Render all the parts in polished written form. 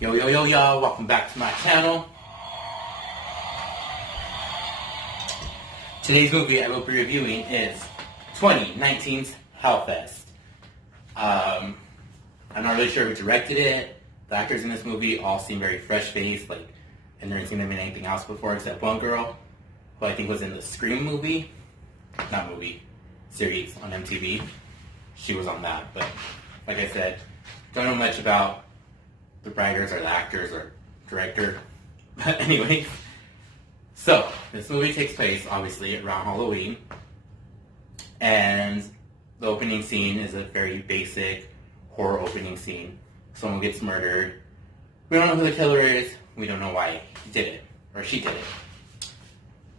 Yo, yo, yo, y'all, welcome back to my channel. Today's movie I will be reviewing is 2019's Hellfest. I'm not really sure who directed it. The actors in this movie all seem very fresh-faced, like, I've never seen them in anything else before except one girl, who I think was in the Scream movie. Not movie, series on MTV. She was on that, but like I said, don't know much about the writers or the actors or director. But anyway, so this movie takes place obviously around Halloween, and the opening scene is a very basic horror opening scene. Someone gets murdered. We don't know who the killer is. We don't know why he did it or she did it.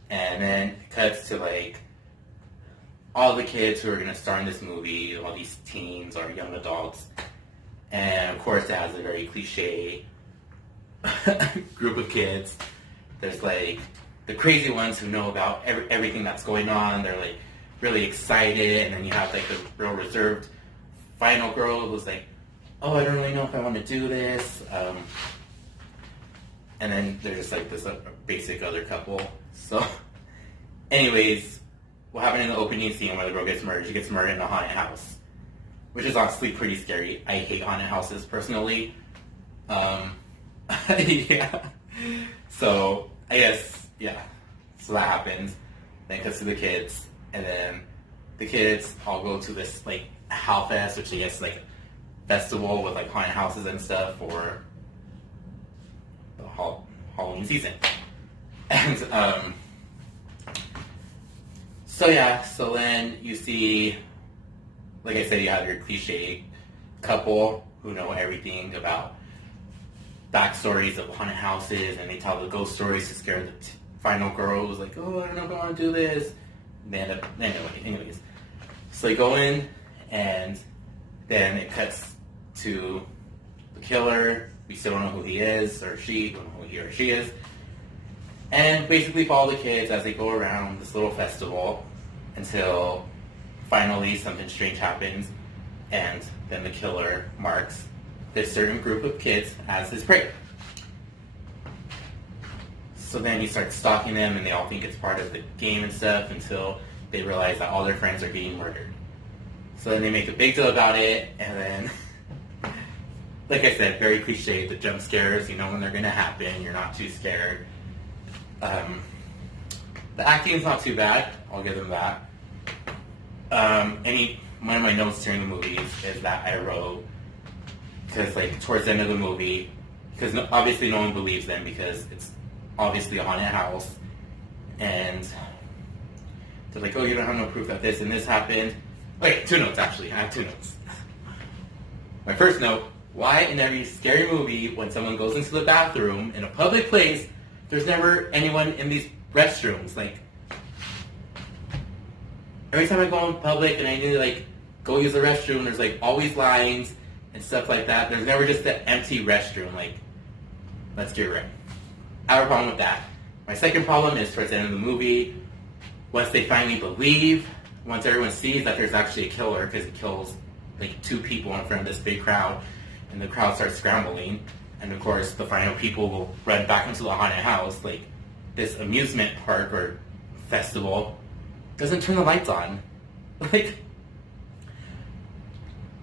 And then it cuts to like all the kids who are going to star in this movie, all these teens or young adults. And of course it has a very cliche group of kids. There's like the crazy ones who know about everything that's going on. They're like really excited. And then you have like the real reserved final girl who's like, oh, I don't really know if I want to do this. And then there's just like this basic other couple. So anyways, what happened in the opening scene where the girl gets murdered? She gets murdered in a haunted house, which is honestly pretty scary. I hate haunted houses personally. Yeah. So I guess, yeah. So that happens. Then it cuts to the kids, and then the kids all go to this like Hellfest, which I guess like festival with like haunted houses and stuff for the Halloween season. And so yeah, so then you see, like I said, you have your cliche couple who know everything about backstories of haunted houses, and they tell the ghost stories to scare the final girl who's like, oh, I don't know if I want to do this. And they end up, anyways. So they go in, and then it cuts to the killer. We still don't know who he is, or she, don't know who he or she is. And basically follow the kids as they go around this little festival until finally something strange happens, and then the killer marks this certain group of kids as his prey. So then he starts stalking them, and they all think it's part of the game and stuff until they realize that all their friends are being murdered. So then they make a big deal about it, and then, like I said, very cliche, the jump scares, you know when they're going to happen, you're not too scared. The acting's not too bad, I'll give them that. One of my notes during the movies is that I wrote, because like towards the end of the movie, because obviously no one believes them because it's obviously a haunted house, and they're like, oh, you don't have no proof that this and this happened. Wait, two notes actually, I have two notes. My first note, why in every scary movie when someone goes into the bathroom in a public place, there's never anyone in these restrooms? Like, every time I go in public and I need to like go use the restroom, there's like always lines and stuff like that. There's never just an empty restroom. Like, let's get it right. I have a problem with that. My second problem is towards the end of the movie, once they finally believe, once everyone sees that there's actually a killer, because he kills like two people in front of this big crowd, and the crowd starts scrambling, and of course the final people will run back into the haunted house. Like, this amusement park or festival doesn't turn the lights on. Like,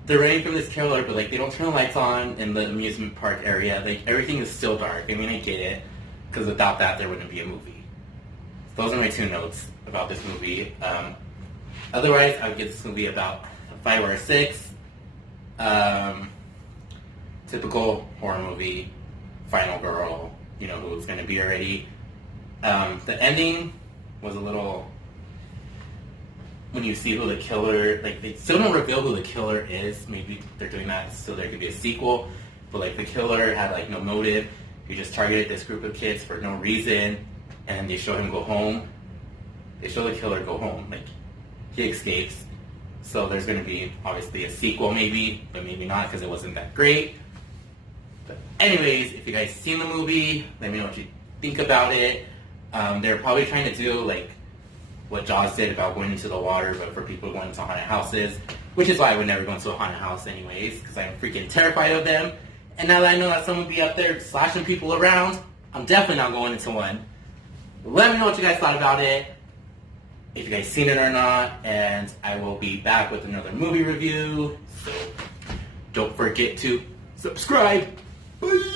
they're running from this killer, but like they don't turn the lights on in the amusement park area. Like, everything is still dark. I mean, I get it, because without that there wouldn't be a movie. So those are my two notes about this movie. Otherwise, I would give this movie about a 5 or a 6. Typical horror movie, final girl, you know who it's going to be already. The ending was a little, when you see who the killer, like they still don't reveal who the killer is. Maybe they're doing that so there could be a sequel, but like the killer had like no motive. He just targeted this group of kids for no reason, and they show him go home. They show the killer go home, like he escapes. So there's going to be obviously a sequel maybe, but maybe not because it wasn't that great. But anyways, if you guys seen the movie, let me know what you think about it. They're probably trying to do like what Jaws did about going into the water, but for people going into haunted houses, which is why I would never go into a haunted house anyways, because I'm freaking terrified of them. And now that I know that someone will be up there slashing people around, I'm definitely not going into one. Let me know what you guys thought about it, if you guys seen it or not, and I will be back with another movie review. So don't forget to subscribe. Bye!